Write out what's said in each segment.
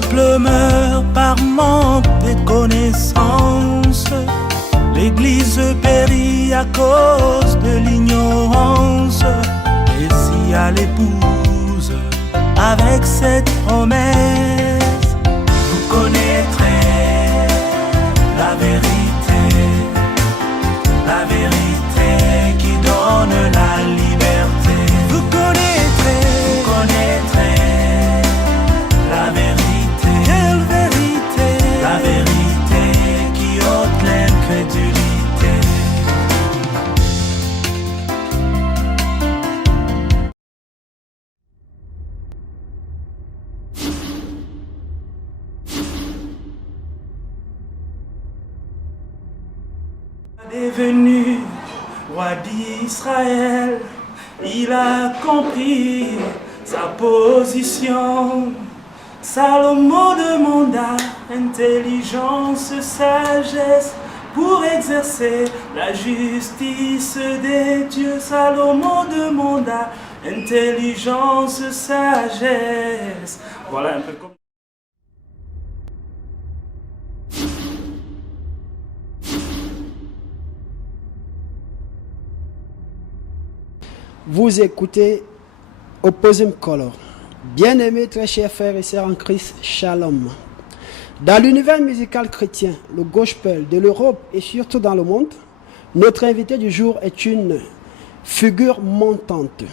peuple meurt par manque de connaissances. L'Église périt à cause de l'ignorance. Et si à l'épouse, avec cette promesse, vous connaîtrez la vérité qui donne la liberté. Vous connaîtrez la vérité. Quelle vérité? La vérité qui ôte l'incrédulité. Devenu roi d'Israël, il a compris sa position. Salomon demanda intelligence, sagesse pour exercer la justice des dieux. Salomon demanda intelligence, sagesse. Voilà un peu comme... Vous écoutez Opposing Color. Bien-aimés, très chers frères et sœurs en Christ, Shalom. Dans l'univers musical chrétien, le gospel de l'Europe et surtout dans le monde, notre invité du jour est une figure montante.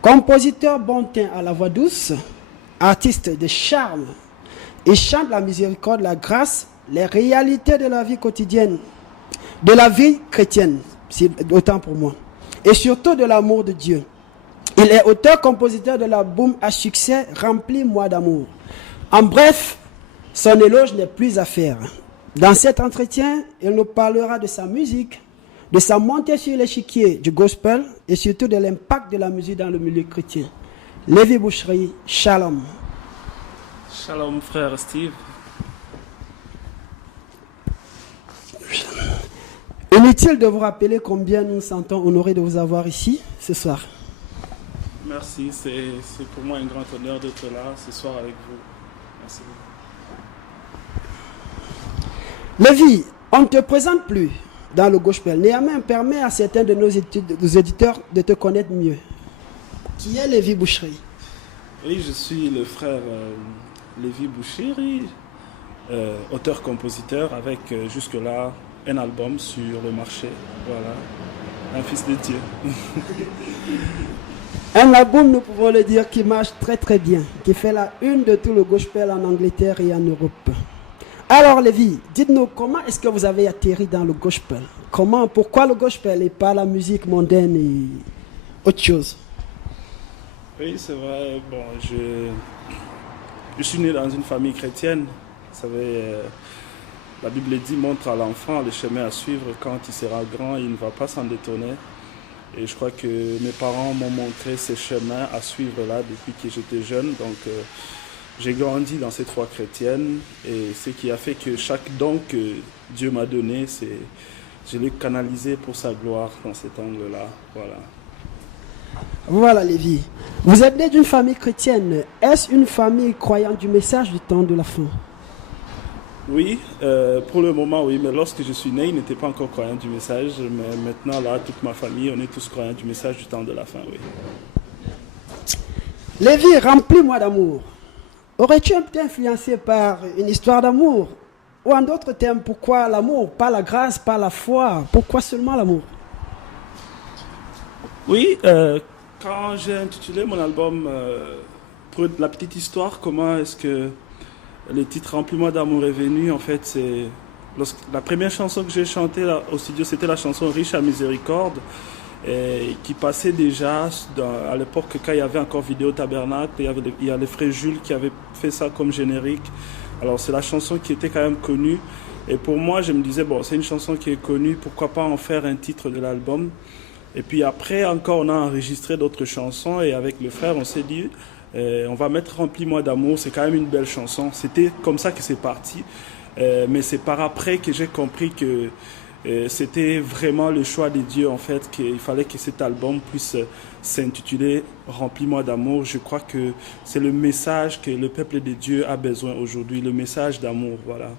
Compositeur bon teint à la voix douce, artiste de charme, il chante la miséricorde, la grâce, les réalités de la vie quotidienne, de la vie chrétienne, c'est autant pour moi. Et surtout de l'amour de Dieu. Il est auteur-compositeur de l'album à succès Remplis-moi d'amour. En bref, son éloge n'est plus à faire. Dans cet entretien, il nous parlera de sa musique, de sa montée sur l'échiquier du gospel et surtout de l'impact de la musique dans le milieu chrétien. Lévi Boucherie, Shalom. Shalom frère Steve. Inutile de vous rappeler combien nous nous sentons honorés de vous avoir ici ce soir. Merci, c'est pour moi un grand honneur d'être là ce soir avec vous. Merci. Lévi, on ne te présente plus dans le gospel. Néanmoins, permet à certains de nos éditeurs de te connaître mieux. Qui est Lévi Boucherie? Oui, je suis le frère Lévi Boucherie, auteur-compositeur avec jusque-là un album sur le marché, voilà, un fils de Dieu. Un album, nous pouvons le dire, qui marche très très bien, qui fait la une de tout le gospel en Angleterre et en Europe. Alors Lévi, dites-nous, comment est-ce que vous avez atterri dans le gospel? Pourquoi le gospel et pas la musique mondaine et autre chose? Oui, c'est vrai, bon, je suis né dans une famille chrétienne, vous savez... La Bible dit, montre à l'enfant le chemin à suivre quand il sera grand, il ne va pas s'en détourner. Et je crois que mes parents m'ont montré ces chemins à suivre là depuis que j'étais jeune. Donc j'ai grandi dans cette foi chrétienne et ce qui a fait que chaque don que Dieu m'a donné, je l'ai canalisé pour sa gloire dans cet angle-là. Voilà. Voilà Lévi. Vous êtes né d'une famille chrétienne. Est-ce une famille croyante du message du temps de la fin? Oui, pour le moment, oui, mais lorsque je suis né, il n'était pas encore croyant du message, mais maintenant, là, toute ma famille, on est tous croyants du message du temps de la fin, oui. Lévi, remplis-moi d'amour. Aurais-tu été influencé par une histoire d'amour? Ou en d'autres termes, pourquoi l'amour? Pas la grâce, pas la foi. Pourquoi seulement l'amour? Oui, quand j'ai intitulé mon album, pour la petite histoire, comment est-ce que le titre Remplis-moi d'amour est venu, en fait, c'est la première chanson que j'ai chantée là, au studio, c'était la chanson Riche à miséricorde, qui passait déjà à l'époque quand il y avait encore Vidéo Tabernacle. Il y a les frères Jules qui avaient fait ça comme générique. Alors c'est la chanson qui était quand même connue. Et pour moi, je me disais, bon, c'est une chanson qui est connue, pourquoi pas en faire un titre de l'album. Et puis après, encore, on a enregistré d'autres chansons et avec le frère, on s'est dit... on va mettre Remplis-moi d'amour, c'est quand même une belle chanson. C'était comme ça que c'est parti. Mais c'est par après que j'ai compris que C'était vraiment le choix de Dieu, en fait, qu'il fallait que cet album puisse s'intituler « Remplis-moi d'amour ». Je crois que c'est le message que le peuple de Dieu a besoin aujourd'hui, le message d'amour, voilà.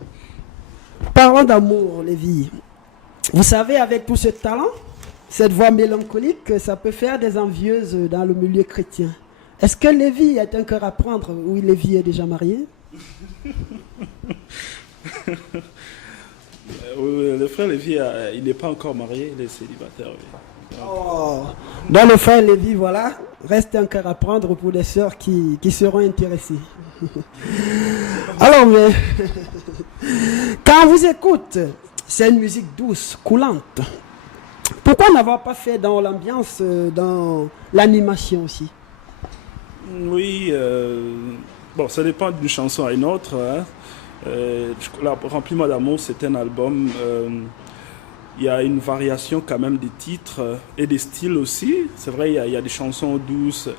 Parlons d'amour, Lévi. Vous savez, avec tout ce talent, cette voix mélancolique, ça peut faire des envieuses dans le milieu chrétien. Est-ce que Lévi est un cœur à prendre? Oui, Lévi est déjà marié. Oui, le frère Lévi, il n'est pas encore marié, il est célibataire. Oui. Oh. Dans le frère Lévi, voilà, reste un cœur à prendre pour les sœurs qui seront intéressées. Alors, mais quand on vous écoute, c'est une musique douce, coulante. Pourquoi n'avoir pas fait dans l'ambiance, dans l'animation aussi? Oui, bon, ça dépend d'une chanson à une autre. Hein. Remplis-moi d'amour, c'est un album. Il y a une variation quand même des titres et des styles aussi. C'est vrai, il y a des chansons douces,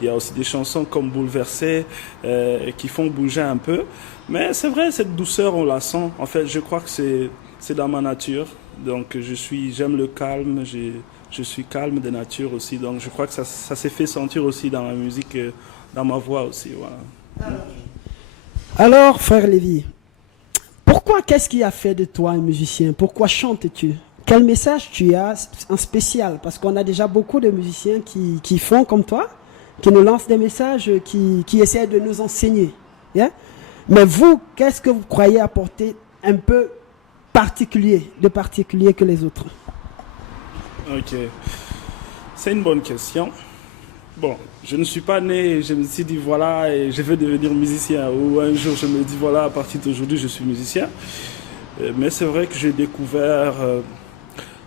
il y a aussi des chansons comme Bouleversées qui font bouger un peu. Mais c'est vrai, cette douceur, on la sent. En fait, je crois que c'est dans ma nature. Donc, j'aime le calme, je suis calme de nature aussi. Donc, je crois que ça s'est fait sentir aussi dans ma musique, dans ma voix aussi. Voilà. Alors, frère Lévi, qu'est-ce qui a fait de toi un musicien? Pourquoi chantes-tu? Quel message tu as en spécial? Parce qu'on a déjà beaucoup de musiciens qui font comme toi, qui nous lancent des messages, qui essaient de nous enseigner. Yeah? Mais vous, qu'est-ce que vous croyez apporter un peu de particulier que les autres? Ok. C'est une bonne question. Bon, je ne suis pas né, je me suis dit voilà, et je veux devenir musicien. Ou un jour, je me dis voilà, à partir d'aujourd'hui, je suis musicien. Mais c'est vrai que j'ai découvert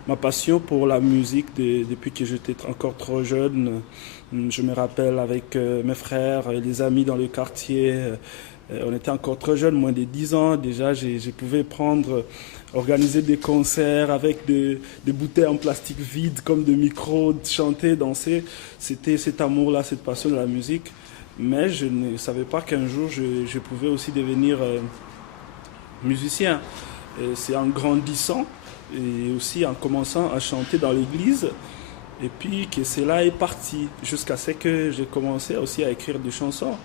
ma passion pour la musique depuis que j'étais encore trop jeune. Je me rappelle avec mes frères et les amis dans le quartier. On était encore trop jeunes, moins de 10 ans. Déjà, je pouvais organiser des concerts avec des bouteilles en plastique vides comme des micros, chanter, danser. C'était cet amour-là, cette passion de la musique. Mais je ne savais pas qu'un jour, je pouvais aussi devenir musicien. C'est en grandissant et aussi en commençant à chanter dans l'église. Et puis que cela est parti jusqu'à ce que j'ai commencé aussi à écrire des chansons.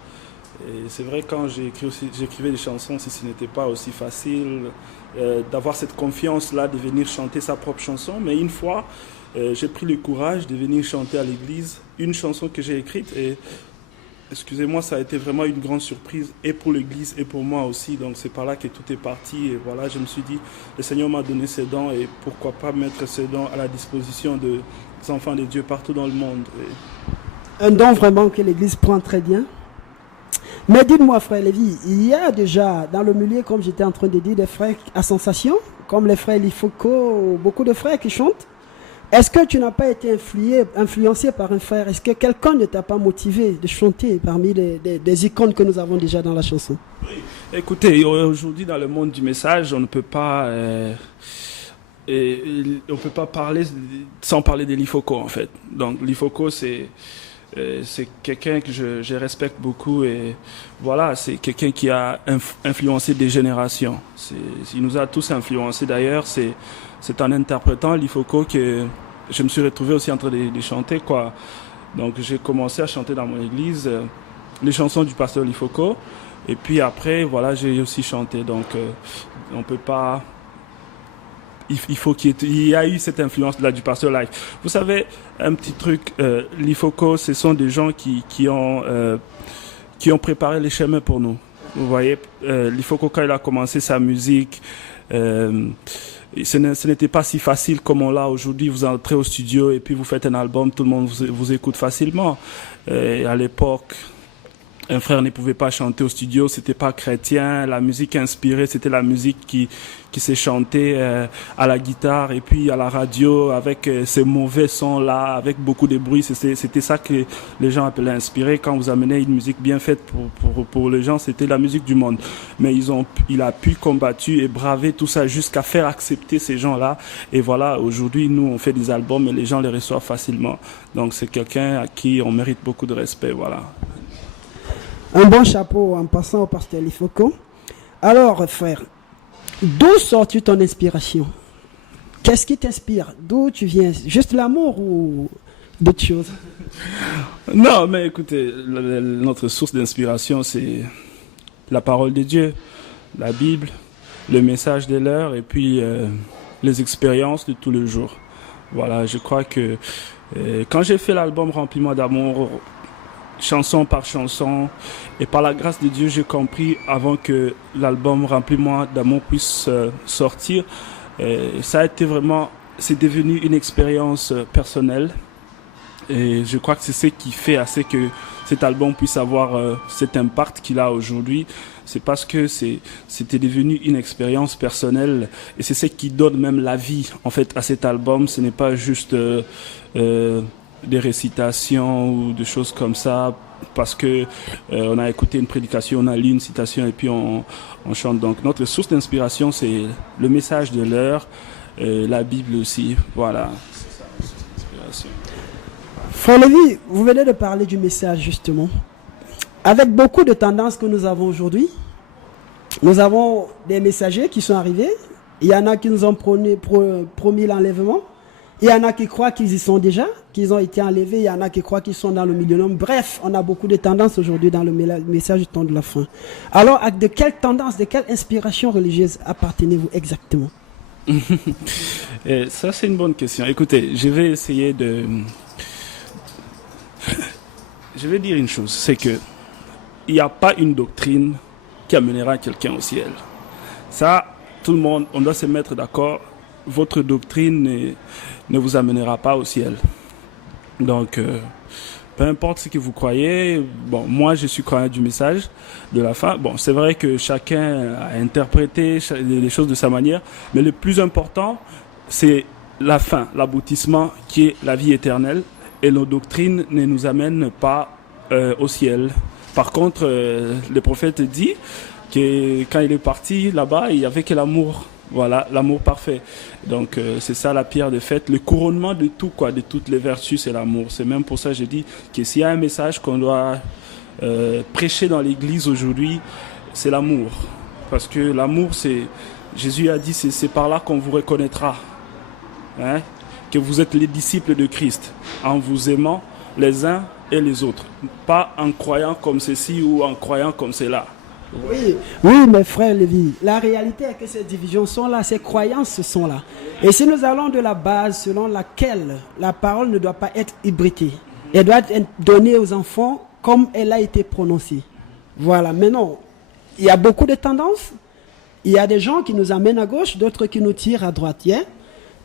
Et c'est vrai, quand j'écrivais des chansons, si ce n'était pas aussi facile d'avoir cette confiance-là de venir chanter sa propre chanson. Mais une fois, j'ai pris le courage de venir chanter à l'église une chanson que j'ai écrite. Et excusez-moi, ça a été vraiment une grande surprise, et pour l'église et pour moi aussi. Donc c'est par là que tout est parti. Et voilà, je me suis dit, le Seigneur m'a donné ses dons, et pourquoi pas mettre ces dons à la disposition des enfants de Dieu partout dans le monde. Un don vraiment que l'église prend très bien. Mais dites-moi, frère Lévi, il y a déjà dans le milieu, comme j'étais en train de dire, des frères à sensation, comme les frères Lifoko, beaucoup de frères qui chantent. Est-ce que tu n'as pas été influencé par un frère? Est-ce que quelqu'un ne t'a pas motivé de chanter parmi des icônes que nous avons déjà dans la chanson? Oui. Écoutez, aujourd'hui dans le monde du message, on ne peut pas parler sans parler de Lifoko, en fait. Donc Lifoko, c'est quelqu'un que je respecte beaucoup, et voilà, c'est quelqu'un qui a influencé des générations. Il nous a tous influencés d'ailleurs. C'est en interprétant Lifoko que je me suis retrouvé aussi en train de chanter, quoi. Donc j'ai commencé à chanter dans mon église les chansons du pasteur Lifoko, et puis après, voilà, j'ai aussi chanté. Donc on peut pas... Il faut qu'il y a eu cette influence-là du pasteur Life. Vous savez, un petit truc, Lifoko, ce sont des gens qui ont préparé les chemins pour nous. Vous voyez, Lifoko, quand il a commencé sa musique, ce n'était pas si facile comme on l'a aujourd'hui. Vous entrez au studio et puis vous faites un album, tout le monde vous écoute facilement. À l'époque, un frère ne pouvait pas chanter au studio, c'était pas chrétien. La musique inspirée, c'était la musique qui s'est chantée à la guitare et puis à la radio, avec ces mauvais sons-là, avec beaucoup de bruit. C'était ça que les gens appelaient inspiré. Quand vous amenez une musique bien faite pour les gens, c'était la musique du monde. Mais il a pu combattre et braver tout ça jusqu'à faire accepter ces gens-là. Et voilà, aujourd'hui, nous, on fait des albums et les gens les reçoivent facilement. Donc c'est quelqu'un à qui on mérite beaucoup de respect, voilà. Un bon chapeau en passant au pasteur Lifoko. Alors, frère, d'où sors-tu ton inspiration? Qu'est-ce qui t'inspire? D'où tu viens? Juste l'amour ou d'autres choses? Non, mais écoutez, notre source d'inspiration, c'est la parole de Dieu, la Bible, le message de l'heure et puis les expériences de tous les jours. Voilà, je crois que quand j'ai fait l'album Remplis-moi d'amour, chanson par chanson, et par la grâce de Dieu, j'ai compris avant que l'album Remplis-moi d'amour puisse sortir, ça a été vraiment, c'est devenu une expérience personnelle. Et je crois que c'est ce qui fait assez que cet album puisse avoir cet impact qu'il a aujourd'hui. C'est parce que c'était devenu une expérience personnelle et c'est ce qui donne même la vie en fait à cet album. Ce n'est pas juste des récitations ou des choses comme ça parce que on a écouté une prédication, on a lu une citation et puis on chante. Donc notre source d'inspiration c'est le message de l'heure, la Bible aussi. Voilà. C'est ça, la source d'inspiration. Frère Lévi, vous venez de parler du message justement. Avec beaucoup de tendances que nous avons aujourd'hui, nous avons des messagers qui sont arrivés. Il y en a qui nous ont promis l'enlèvement. Il y en a qui croient qu'ils y sont déjà, qu'ils ont été enlevés. Il y en a qui croient qu'ils sont dans le millénaire. Bref, on a beaucoup de tendances aujourd'hui dans le message du temps de la fin. Alors, de quelle tendance, de quelle inspiration religieuse appartenez-vous exactement? Ça, c'est une bonne question. Écoutez, je vais essayer de... Je vais dire une chose, c'est que il n'y a pas une doctrine qui amènera quelqu'un au ciel. Ça, tout le monde, on doit se mettre d'accord. Votre doctrine ne vous amènera pas au ciel. Donc, peu importe ce que vous croyez, bon, moi je suis croyant du message de la fin. Bon, c'est vrai que chacun a interprété les choses de sa manière, mais le plus important, c'est la fin, l'aboutissement qui est la vie éternelle. Et nos doctrines ne nous amènent pas au ciel. Par contre, le prophète dit que quand il est parti là-bas, il n'y avait que l'amour. Voilà, l'amour parfait. Donc, c'est ça la pierre de fête. Le couronnement de tout, quoi, de toutes les vertus, c'est l'amour. C'est même pour ça que je dis que s'il y a un message qu'on doit prêcher dans l'église aujourd'hui, c'est l'amour. Parce que l'amour, c'est... Jésus a dit, c'est par là qu'on vous reconnaîtra. Hein? Que vous êtes les disciples de Christ, en vous aimant les uns et les autres. Pas en croyant comme ceci ou en croyant comme cela. Oui, oui, mes frères Lévi, la réalité est que ces divisions sont là, ces croyances sont là. Et si nous allons de la base selon laquelle la parole ne doit pas être hybridée, elle doit être donnée aux enfants comme elle a été prononcée. Voilà, maintenant, il y a beaucoup de tendances. Il y a des gens qui nous amènent à gauche, d'autres qui nous tirent à droite. Yeah?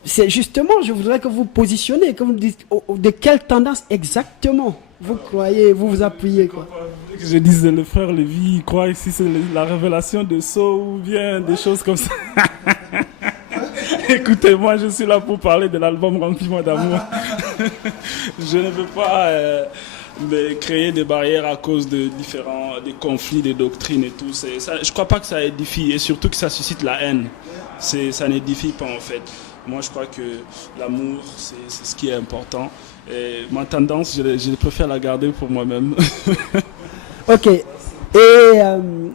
C'est justement, je voudrais que vous positionnez, que vous dites de quelle tendance exactement vous croyez, vous vous appuyez. Quoi. Je disais, le frère Lévi, il croit ici c'est la révélation de Sceaux ou bien des choses comme ça. Écoutez, moi je suis là pour parler de l'album Remplis-moi d'amour. Je ne veux pas créer des barrières à cause de des conflits, des doctrines et tout. Ça, je ne crois pas que ça édifie et surtout que ça suscite la haine. Ça n'édifie pas en fait. Moi, je crois que l'amour, c'est ce qui est important. Et ma tendance, je préfère la garder pour moi-même. Ok. Et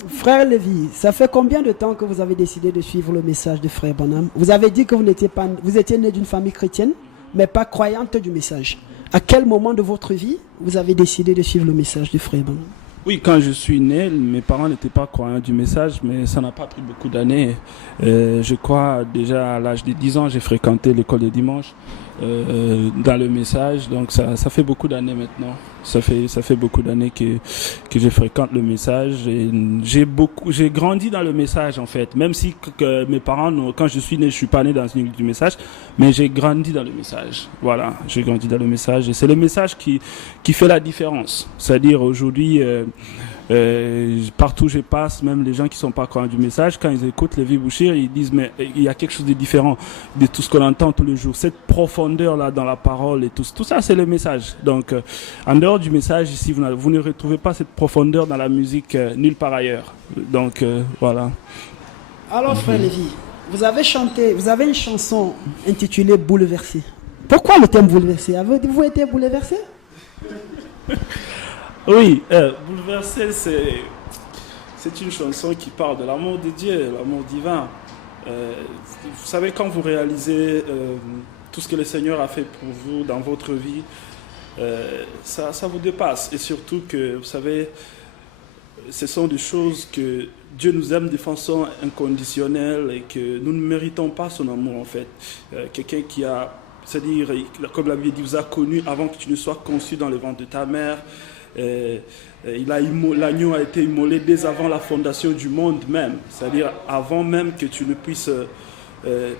frère Lévi, ça fait combien de temps que vous avez décidé de suivre le message de frère Branham? Vous avez dit que vous étiez né d'une famille chrétienne, mais pas croyante du message. À quel moment de votre vie vous avez décidé de suivre le message de frère Branham? Oui, quand je suis né, mes parents n'étaient pas croyants du message, mais ça n'a pas pris beaucoup d'années. Je crois déjà à l'âge de 10 ans, j'ai fréquenté l'école de dimanche dans le message. Donc ça fait beaucoup d'années maintenant. Ça fait beaucoup d'années que je fréquente le message. Et j'ai grandi dans le message en fait. Même si que mes parents, quand je suis né, je suis pas né dans une église du message, mais j'ai grandi dans le message. Voilà, j'ai grandi dans le message. Et c'est le message qui fait la différence. C'est-à-dire aujourd'hui, partout où je passe, même les gens qui sont pas croyants du message, quand ils écoutent Lévi Bouchir, ils disent mais il y a quelque chose de différent de tout ce qu'on entend tous les jours. Cette profondeur là dans la parole et tout ça, c'est le message. Donc en dehors du message ici, vous ne retrouvez pas cette profondeur dans la musique nulle part ailleurs. Donc voilà. Alors frère Lévi, vous avez une chanson intitulée Bouleversé. Pourquoi le thème bouleversé? Avez-vous été bouleversé? Oui, Bouleversé, c'est une chanson qui parle de l'amour de Dieu, l'amour divin. Vous savez, quand vous réalisez tout ce que le Seigneur a fait pour vous dans votre vie, ça vous dépasse. Et surtout que, vous savez, ce sont des choses que Dieu nous aime de façon inconditionnelle et que nous ne méritons pas son amour, en fait. Quelqu'un qui a, c'est-à-dire, comme la Bible dit, vous a connu avant que tu ne sois conçu dans le ventre de ta mère. L'agneau a été immolé dès avant la fondation du monde même, c'est-à-dire avant même que tu ne puisses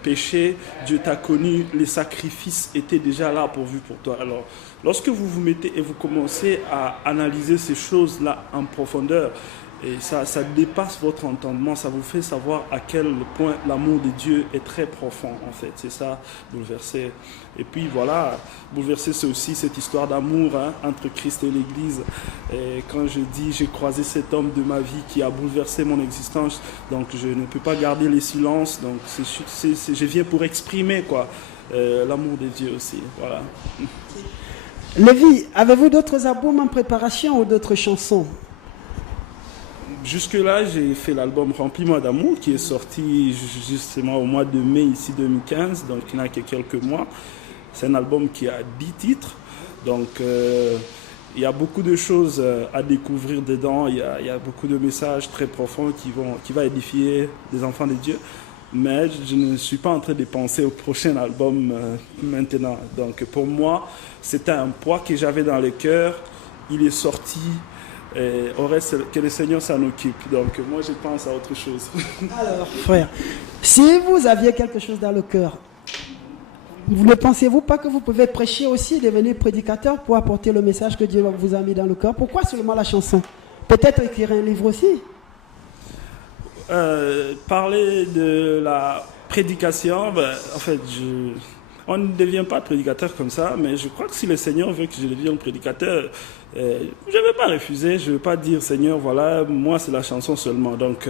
pécher, Dieu t'a connu, les sacrifices étaient déjà là pourvus pour toi. Alors, lorsque vous vous mettez et vous commencez à analyser ces choses-là en profondeur, et ça dépasse votre entendement, ça vous fait savoir à quel point l'amour de Dieu est très profond, en fait. C'est ça, bouleverser. Et puis voilà, bouleverser, c'est aussi cette histoire d'amour entre Christ et l'Église. Et quand je dis j'ai croisé cet homme de ma vie qui a bouleversé mon existence, donc je ne peux pas garder les silences. Donc je viens pour exprimer l'amour de Dieu aussi. Voilà. Lévi, avez-vous d'autres albums en préparation ou d'autres chansons? Jusque-là, j'ai fait l'album Remplis-moi d'amour qui est sorti justement au mois de mai ici 2015, donc il n'y a que quelques mois. C'est un album qui a 10 titres, donc il y a beaucoup de choses à découvrir dedans, il y a beaucoup de messages très profonds qui vont édifier les enfants de Dieu. Mais je ne suis pas en train de penser au prochain album maintenant. Donc pour moi, c'était un poids que j'avais dans le cœur, il est sorti. Et au reste, que le Seigneur s'en occupe. Donc moi, je pense à autre chose. Alors, frère, si vous aviez quelque chose dans le cœur, ne pensez-vous pas que vous pouvez prêcher aussi et devenir prédicateur pour apporter le message que Dieu vous a mis dans le cœur? Pourquoi seulement la chanson? Peut-être écrire un livre aussi. Parler de la prédication, en fait, on ne devient pas prédicateur comme ça, mais je crois que si le Seigneur veut que je devienne prédicateur, je ne vais pas refuser, je ne vais pas dire Seigneur, voilà, moi c'est la chanson seulement, donc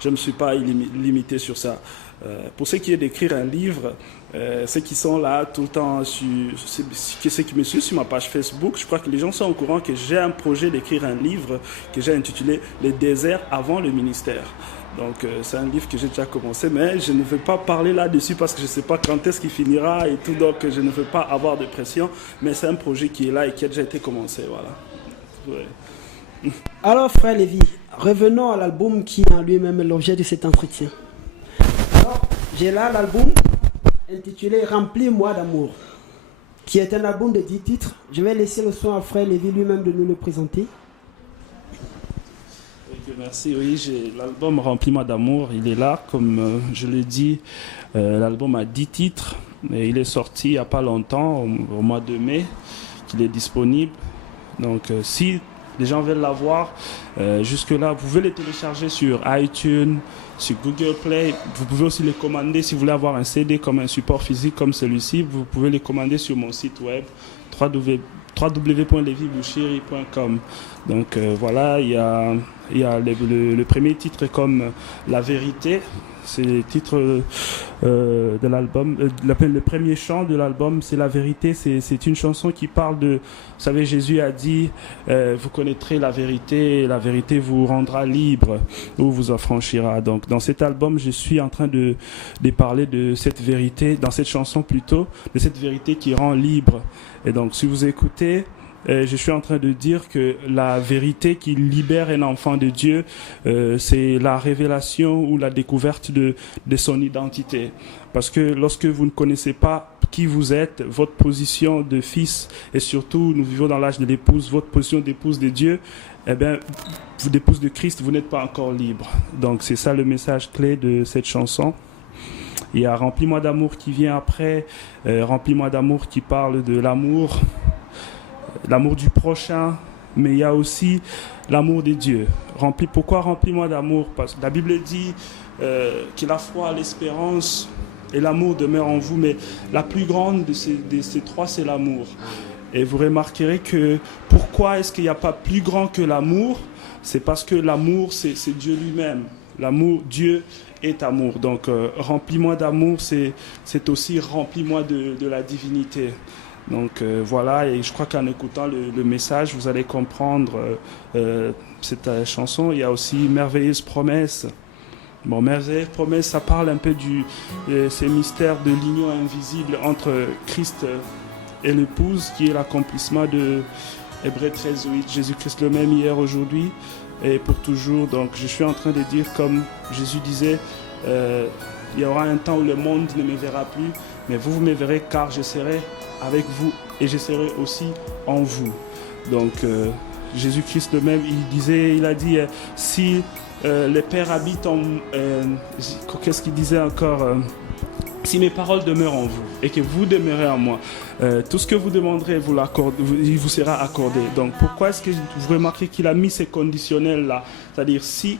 je ne me suis pas limité sur ça. Pour ce qui est d'écrire un livre, ceux qui sont là tout le temps, ceux qui me suivent sur ma page Facebook, je crois que les gens sont au courant que j'ai un projet d'écrire un livre que j'ai intitulé « Les déserts avant le ministère ». Donc c'est un livre que j'ai déjà commencé, mais je ne veux pas parler là-dessus parce que je ne sais pas quand est-ce qu'il finira et tout, donc je ne veux pas avoir de pression, mais c'est un projet qui est là et qui a déjà été commencé, voilà. Ouais. Alors frère Lévi, revenons à l'album qui est en lui-même l'objet de cet entretien. Alors, j'ai là l'album intitulé « Remplis-moi d'amour », qui est un album de 10 titres. Je vais laisser le soin à frère Lévi lui-même de nous le présenter. Merci, oui, j'ai l'album Remplis-moi d'amour, il est là, comme je l'ai dit, l'album a 10 titres, et il est sorti il n'y a pas longtemps, au mois de mai, qu'il est disponible. Donc si les gens veulent l'avoir, jusque-là, vous pouvez les télécharger sur iTunes, sur Google Play, vous pouvez aussi les commander si vous voulez avoir un CD comme un support physique comme celui-ci, vous pouvez les commander sur mon site web, www.levibouchiri.com. Donc voilà, il y a le premier titre comme La Vérité, c'est le titre de l'album. Le premier chant de l'album, c'est La Vérité. C'est une chanson qui parle de, vous savez, Jésus a dit, vous connaîtrez la vérité vous rendra libre ou vous affranchira. Donc dans cet album, je suis en train de parler de cette vérité, dans cette chanson plutôt, de cette vérité qui rend libre. Et donc si vous écoutez, je suis en train de dire que la vérité qui libère un enfant de Dieu, c'est la révélation ou la découverte de son identité. Parce que lorsque vous ne connaissez pas qui vous êtes, votre position de fils, et surtout, nous vivons dans l'âge de l'épouse, votre position d'épouse de Dieu, eh bien, vous d'épouse de Christ, vous n'êtes pas encore libre. Donc c'est ça le message clé de cette chanson. Il y a Remplis-moi d'amour qui vient après, Remplis-moi d'amour qui parle de l'amour du prochain, mais il y a aussi l'amour de Dieu. Pourquoi remplis-moi d'amour? Parce que la Bible dit que la foi, l'espérance et l'amour demeurent en vous, mais la plus grande de ces trois, c'est l'amour. Et vous remarquerez que pourquoi est-ce qu'il n'y a pas plus grand que l'amour? C'est parce que l'amour, c'est Dieu lui-même. L'amour, Dieu est amour. Donc, remplis-moi d'amour, c'est aussi remplis-moi de la divinité. Donc voilà, et je crois qu'en écoutant le message, vous allez comprendre cette chanson. Il y a aussi Merveilleuse promesse Bon, merveilleuse promesse, ça parle un peu ces mystères de l'union invisible entre Christ et l'épouse, qui est l'accomplissement de Hébreux 13:8, Jésus-Christ le même hier, aujourd'hui et pour toujours. Donc je suis en train de dire, comme Jésus disait, il y aura un temps où le monde ne me verra plus, mais vous me verrez, car je serai avec vous et je serai aussi en vous. Donc Jésus-Christ le même, il a dit, si le Père habite en... qu'est-ce qu'il disait encore si mes paroles demeurent en vous et que vous demeurez en moi, tout ce que vous demanderez, il vous sera accordé. Donc pourquoi est-ce que vous remarquez qu'il a mis ces conditionnels-là? C'est-à-dire, si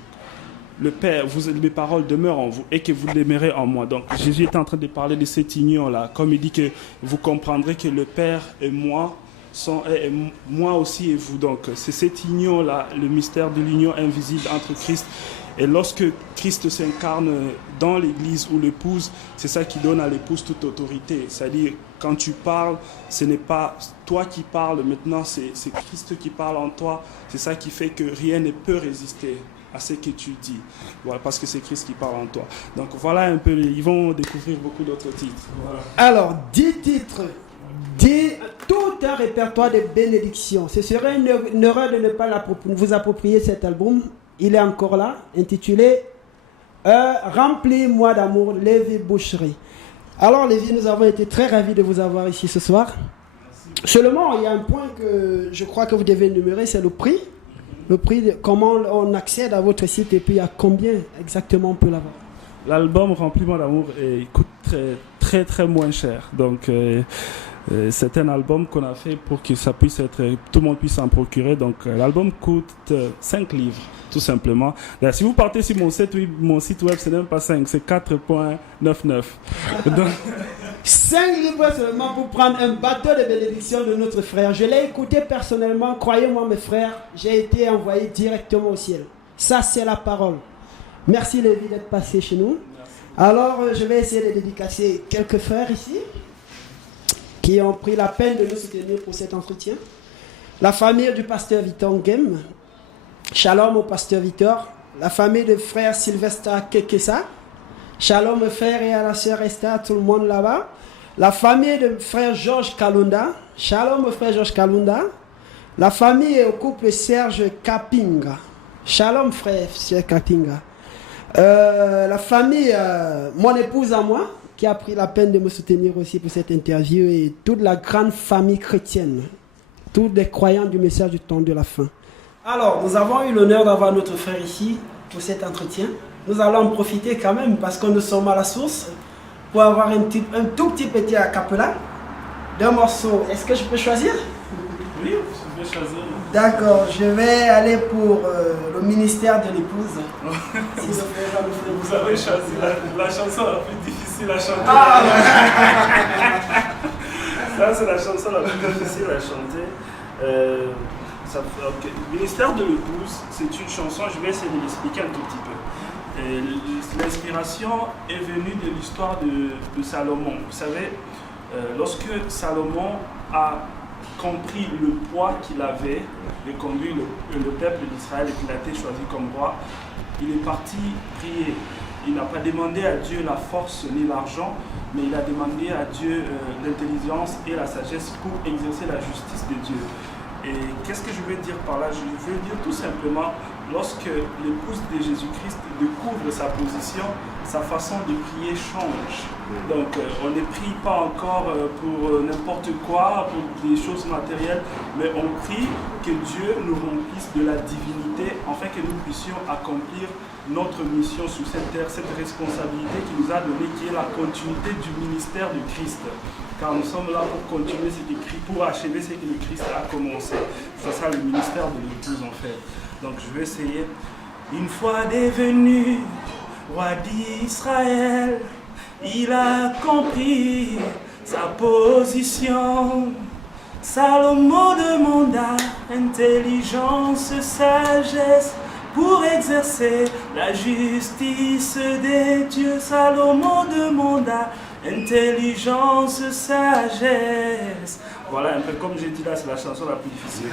le Père, mes paroles demeurent en vous et que vous demeurez en moi. Donc Jésus est en train de parler de cette union-là. Comme il dit que vous comprendrez que le Père et moi et moi aussi et vous. Donc c'est cette union-là, le mystère de l'union invisible entre Christ. Et lorsque Christ s'incarne dans l'Église ou l'épouse, c'est ça qui donne à l'épouse toute autorité. C'est-à-dire, quand tu parles, ce n'est pas toi qui parles maintenant, c'est Christ qui parle en toi. C'est ça qui fait que rien ne peut résister à ce que tu dis. Voilà, parce que c'est Christ qui parle en toi. Donc voilà un peu, ils vont découvrir beaucoup d'autres titres. Voilà. Alors, 10 titres, tout un répertoire de bénédictions. Ce serait une erreur de ne pas vous approprier cet album. Il est encore là, intitulé Remplis-moi d'amour, Lévi Boucherie. Alors Lévi, nous avons été très ravis de vous avoir ici ce soir. Merci. Seulement, il y a un point que je crois que vous devez énumérer, c'est le prix. Le prix, comment on accède à votre site et puis à combien exactement on peut l'avoir. L'album Remplis-moi d'amour coûte très, très, très moins cher. Donc, c'est un album qu'on a fait pour que ça puisse être, tout le monde puisse s'en procurer. Donc, l'album coûte 5 livres, tout simplement. D'ailleurs, si vous partez sur mon site web, c'est même pas 5, c'est 4,99. 5 livres seulement pour prendre un bateau de bénédiction de notre frère. Je l'ai écouté personnellement, croyez-moi mes frères, j'ai été envoyé directement au ciel. Ça, c'est la parole. Merci Lévi d'être passé chez nous. Merci. Alors, je vais essayer de dédicacer quelques frères ici qui ont pris la peine de nous soutenir pour cet entretien. La famille du pasteur Victor Ngem, shalom au pasteur Victor. La famille de frère Sylvestre Kekesa, shalom au frère et à la sœur Esther, tout le monde là-bas. La famille de frère Georges Kalunda, shalom au frère Georges Kalunda. La famille et au couple Serge Kapinga, shalom frère Serge Kapinga. La famille, mon épouse à moi, qui a pris la peine de me soutenir aussi pour cette interview, et toute la grande famille chrétienne, tous les croyants du message du temps de la fin. Alors, nous avons eu l'honneur d'avoir notre frère ici pour cet entretien. Nous allons en profiter quand même parce que nous sommes à la source pour avoir un tout petit a cappella d'un morceau. Est-ce que je peux choisir? Oui, je vais choisir. D'accord, je vais aller pour le ministère de l'épouse. Vous avez choisi la chanson la plus difficile à chanter. Ça, c'est la chanson la plus difficile à chanter. Okay. Le ministère de l'épouse, c'est une chanson, je vais essayer de l'expliquer un tout petit peu. L'inspiration est venue de l'histoire de Salomon. Vous savez, lorsque Salomon a compris le poids qu'il avait de conduire le peuple d'Israël et qu'il a été choisi comme roi, il est parti prier. Il n'a pas demandé à Dieu la force ni l'argent, mais il a demandé à Dieu l'intelligence et la sagesse pour exercer la justice de Dieu. Et qu'est-ce que je veux dire par là? Je veux dire tout simplement, lorsque l'épouse de Jésus-Christ découvre sa position, sa façon de prier change. Donc on ne prie pas encore pour n'importe quoi, pour des choses matérielles, mais on prie que Dieu nous remplisse de la divinité afin que nous puissions accomplir notre mission sur cette terre, cette responsabilité qui nous a donné, qui est la continuité du ministère de Christ. Car nous sommes là pour continuer ce que Christ, pour achever ce que le Christ a commencé. C'est ça le ministère de l'épouse en fait. Donc je vais essayer. Une fois devenu roi d'Israël, il a compris sa position. Salomon demanda intelligence, sagesse pour exercer la justice des dieux. Salomon demanda intelligence, sagesse. Voilà, un peu comme j'ai dit là, c'est la chanson la plus difficile.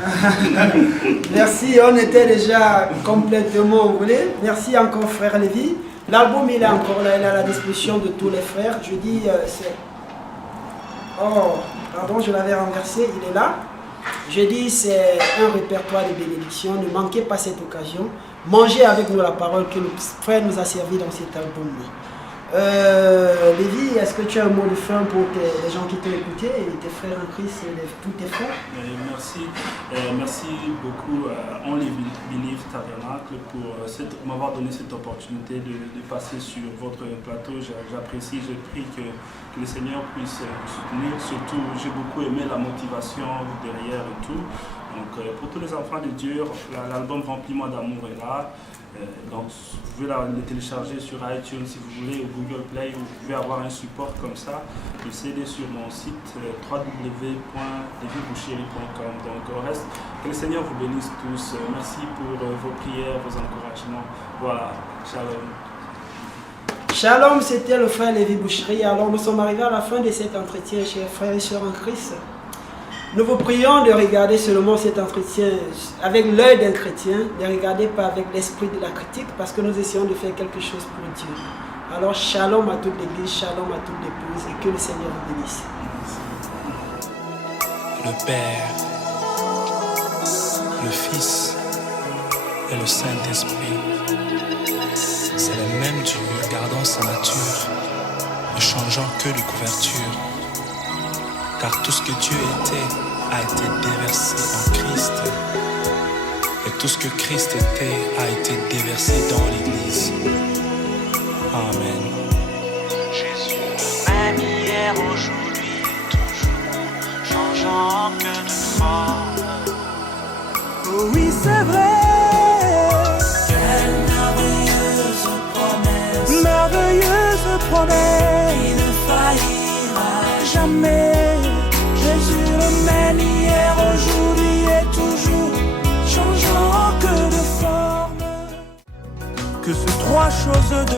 Merci, on était déjà complètement roulé. Merci encore frère Lévi. L'album, il est encore là, il est à la disposition de tous les frères. Je dis, c'est... Oh, pardon, je l'avais renversé, il est là. Je dis, c'est un répertoire de bénédictions. Ne manquez pas cette occasion. Mangez avec nous la parole que le frère nous a servi dans cet album. Lévi, est-ce que tu as un mot de fin pour les gens qui t'ont écouté, et tes frères en Christ, tous tes frères? Merci beaucoup Only Believe Tabernacle pour m'avoir donné cette opportunité de passer sur votre plateau. J'apprécie, je prie que le Seigneur puisse vous soutenir. Surtout, j'ai beaucoup aimé la motivation derrière et tout. Donc, pour tous les enfants de Dieu, l'album Remplis-moi d'amour est là. Donc, vous pouvez le télécharger sur iTunes si vous voulez, ou Google Play, ou vous pouvez avoir un support comme ça. Le CD sur mon site www.leviboucherie.com. Donc, au reste, que le Seigneur vous bénisse tous. Merci pour vos prières, vos encouragements. Voilà, shalom. Shalom, c'était le frère Lévi Boucherie. Alors, nous sommes arrivés à la fin de cet entretien, chers frères et sœurs en Christ. Nous vous prions de regarder seulement cet entretien avec l'œil d'un chrétien, ne regardez pas avec l'esprit de la critique, parce que nous essayons de faire quelque chose pour Dieu. Alors, shalom à toute l'église, shalom à toute l'épouse, et que le Seigneur vous bénisse. Le Père, le Fils et le Saint-Esprit, c'est le même Dieu gardant sa nature, ne changeant que de couverture. Car tout ce que Dieu était a été déversé en Christ. Et tout ce que Christ était a été déversé dans l'Église. Amen. Jésus, même hier, aujourd'hui et toujours, changeant que de forme. Oh oui, c'est vrai. Quelle merveilleuse promesse, Merveilleuse promesse. qui ne faillira Jamais. Jésus le même hier, aujourd'hui et toujours, changeant que de forme. Que ces trois choses de